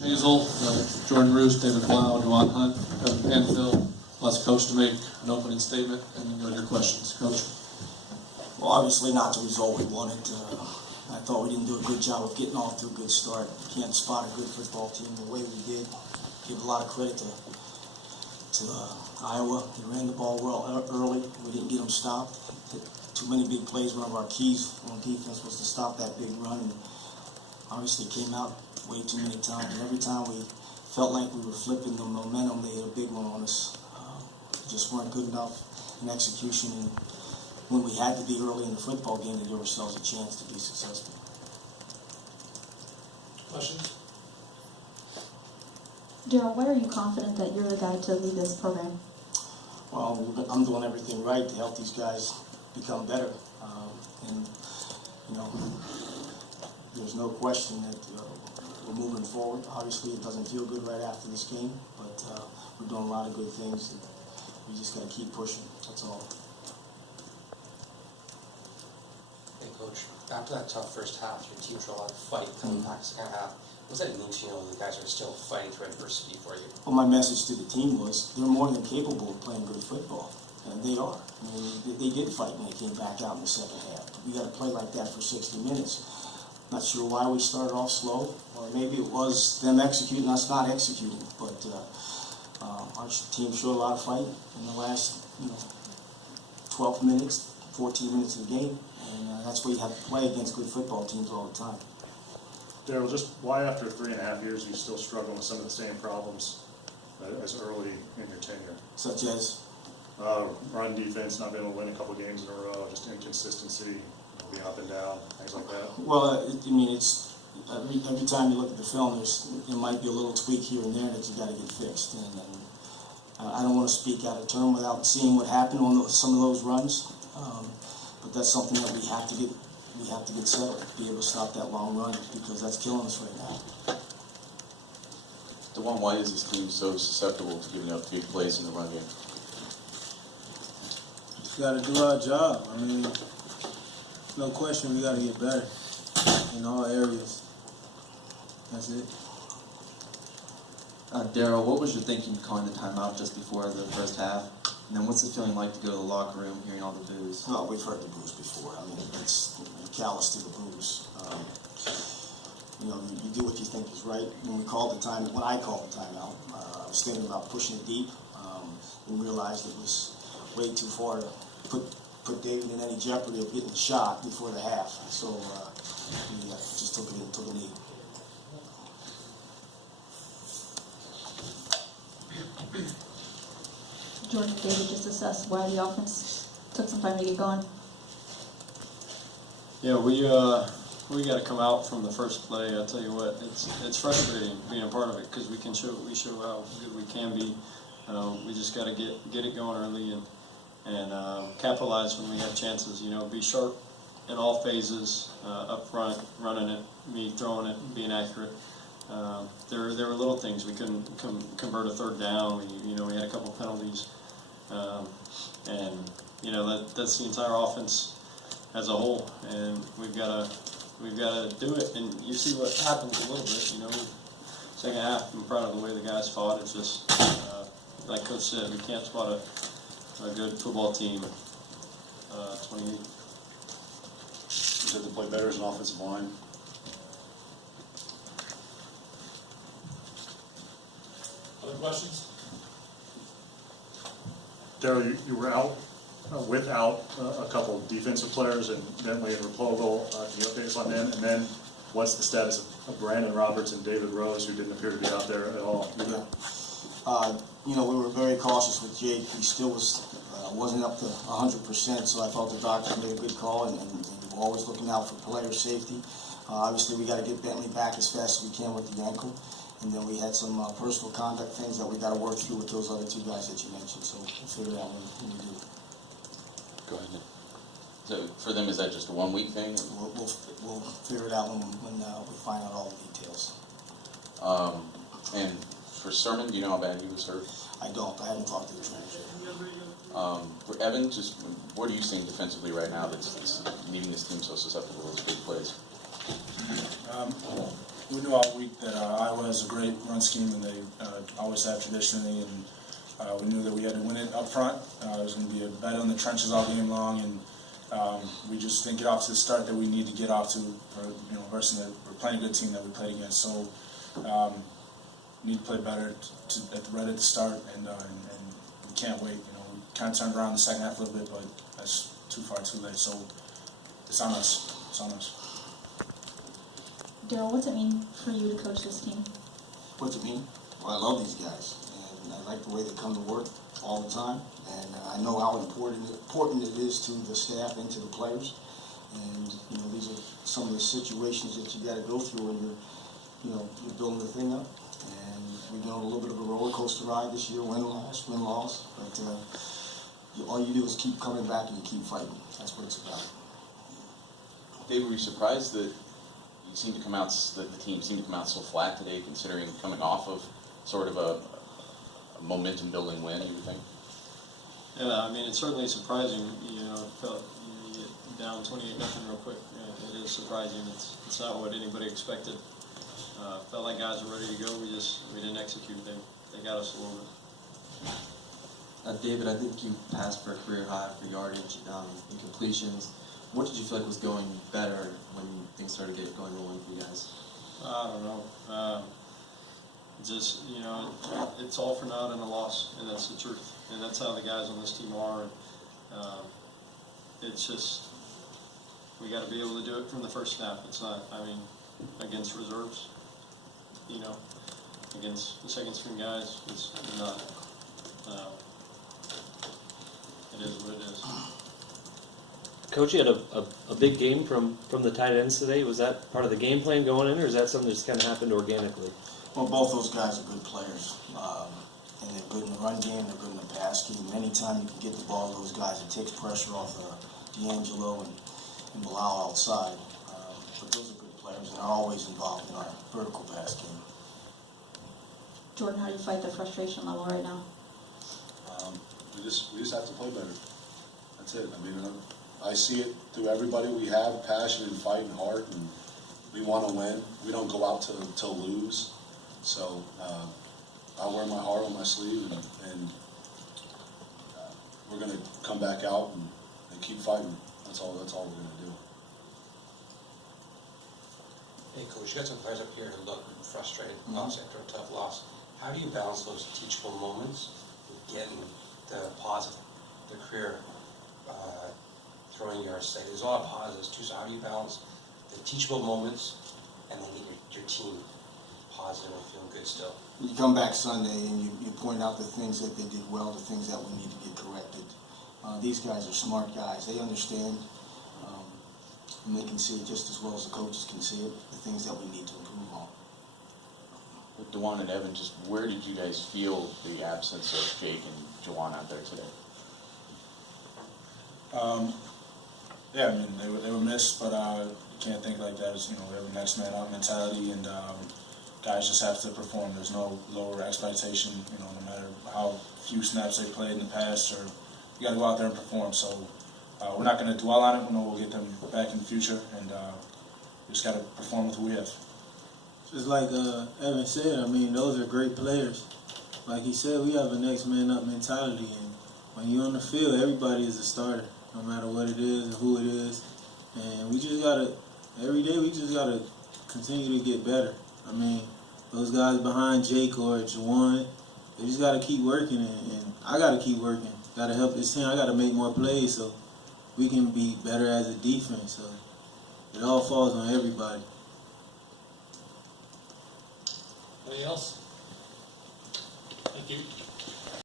Hazel, Jordan Roos, David Blau, Juwan Hunt, Evan Panfield. Let's Coach to make an opening statement and then go to your questions. Coach. Well, obviously not the result we wanted. I thought we didn't do a good job of getting off to a good start. You can't spot a good football team the way we did. Give a lot of credit to Iowa. They ran the ball well early. We didn't get them stopped. Hit too many big plays. One of our keys on defense was to stop that big run. And obviously it came out way too many times. And every time we felt like we were flipping the momentum, they hit a big one on us. Just weren't good enough in execution. And when we had to be early in the football game to give ourselves a chance to be successful. Questions? Daryl, why are you confident that you're the guy to lead this program? Well, I'm doing everything right to help these guys become better. And, you know, there's no question that we're moving forward. Obviously, it doesn't feel good right after this game, but we're doing a lot of good things. And we just got to keep pushing. That's all. Hey, Coach, after that tough first half, your team showed a lot of fight coming back second half. What does that mean to you know the guys are still fighting through adversity for you? Well, my message to the team was they're more than capable of playing good football. And they are. I mean, they did fight when they came back out in the second half. We got to play like that for 60 minutes. Not sure why we started off slow, or maybe it was them executing, us not executing. But our team showed a lot of fight in the last 12 minutes, 14 minutes of the game. And that's where you have to play against good football teams all the time. Daryl, just why after 3.5 years you still struggle with some of the same problems as early in your tenure? Such as? Run defense, not being able to win a couple games in a row, just inconsistency, being up and down, things like that. Well, I mean, it's every time you look at the film, there might be a little tweak here and there that you got to get fixed. And I don't want to speak out of turn without seeing what happened on some of those runs. But that's something that we have to get settled, be able to stop that long run, because that's killing us right now. Juwan, why is this team so susceptible to giving up big plays in the run game? Just got to do our job. I mean, no question, we got to get better in all areas. That's it. Daryl, what was your thinking calling the timeout just before the first half? And then what's it feeling like to go to the locker room hearing all the boos? Well, we've heard the boos before. I mean, it's callous to the boos. You do what you think is right. When I called the timeout, I was thinking about pushing it deep and realized it was way too far to put David in any jeopardy of getting shot before the half. So we just took a knee. Jordan, David, just assess why the offense took some time to get going. Yeah, we got to come out from the first play. I tell you what, it's frustrating being a part of it because we show how good we can be. We just got to get it going early and capitalize when we have chances. Be sharp in all phases, up front, running it, me throwing it, being accurate. There were little things. We couldn't convert a third down. We had a couple penalties, and that's the entire offense as a whole. And we've got to do it. And you see what happens a little bit. Second half, I'm proud of the way the guys fought. It's just like Coach said, we can't spot a good football team. 28. You have to play better as an offensive line. Other questions? Daryl, you were out without a couple of defensive players, and Bentley and Rapogel. Can you update us on them? And then what's the status of Brandon Roberts and David Rose, who didn't appear to be out there at all? Yeah. We were very cautious with Jake. He still wasn't up to 100%, so I thought the doctor made a good call, and we're always looking out for player safety. Obviously, we got to get Bentley back as fast as we can with the ankle. And then we had some personal conduct things that we got to work through with those other two guys that you mentioned. So we'll figure it out when we do. Go ahead. So for them, is that just a 1 week thing? We'll figure it out when we find out all the details. And for Sermon, do you know how bad he was hurt? I don't. I haven't talked to the trainers yet. For Evan, just what are you seeing defensively right now that's leading this team so susceptible to those big plays? We knew all week that Iowa has a great run scheme, and they always have traditionally. And we knew that we had to win it up front. It was going to be a battle in the trenches all game long, and we just didn't get off to the start that we need to get off to. Versus we're playing a good team that we played against, so we need to play better right at the start, and we can't wait. We kind of turned around the second half a little bit, but that's too far too late. So it's on us. It's on us. Daryl, what's it mean for you to coach this team? What's it mean? Well, I love these guys, and I like the way they come to work all the time, and I know how important it is to the staff and to the players. And these are some of the situations that you got to go through when you're building the thing up. And we've been on a little bit of a roller coaster ride this year, win loss, but all you do is keep coming back and you keep fighting. That's what it's about. Dave, were you surprised that the team seemed to come out so flat today, considering coming off of sort of a momentum-building win, you would think? Yeah, I mean, it's certainly surprising. Felt you get down 28-0 real quick. It is surprising. It's not what anybody expected. Felt like guys were ready to go. We didn't execute. They got us a little bit. David, I think you passed for a career high for yardage and completions. What did you feel like was going better when things started going rolling for you guys? I don't know. It's all for naught and a loss, and that's the truth. And that's how the guys on this team are. And it's just, we got to be able to do it from the first snap. It's not, against reserves, against the second string guys, it's not. It is what it is. Coach, you had a big game from the tight ends today. Was that part of the game plan going in, or is that something that just kind of happened organically? Well, both those guys are good players, and they're good in the run game, they're good in the pass game. Anytime you can get the ball to those guys, it takes pressure off D'Angelo and Bilal outside. But those are good players, and they're always involved in our vertical pass game. Jordan, how do you fight the frustration level right now? We just have to play better. That's it. I see it through everybody. We have passion and fighting hard, and we want to win. We don't go out to lose. So I wear my heart on my sleeve, and we're going to come back out and keep fighting. That's all we're going to do. Hey, Coach, you got some players up here who look frustrated, lost after a tough loss. How do you balance those teachable moments with getting the positive, the career throwing yards? There's a lot of positives too, so how do you balance the teachable moments and then get your team positive and feeling good still? You come back Sunday and you point out the things that they did well, the things that we need to get corrected. These guys are smart guys. They understand, and they can see it just as well as the coaches can see it, the things that we need to improve on. With Dewan and Evan, just where did you guys feel the absence of Jake and Jawan out there today? Yeah, they were missed, but you can't think like that. We have a next man out mentality, and guys just have to perform. There's no lower expectation, no matter how few snaps they played in the past, or you got to go out there and perform. So we're not going to dwell on it. We know we'll get them back in the future, and we just got to perform with who we have. Just like Evan said, those are great players. Like he said, we have a next man up mentality, and when you're on the field, everybody is a starter, no matter what it is and who it is. And every day we just gotta continue to get better. Those guys behind Jake or Jawan, they just gotta keep working, and I gotta keep working. Gotta help this team. I gotta make more plays so we can be better as a defense. So it all falls on everybody. Anybody else? Thank you.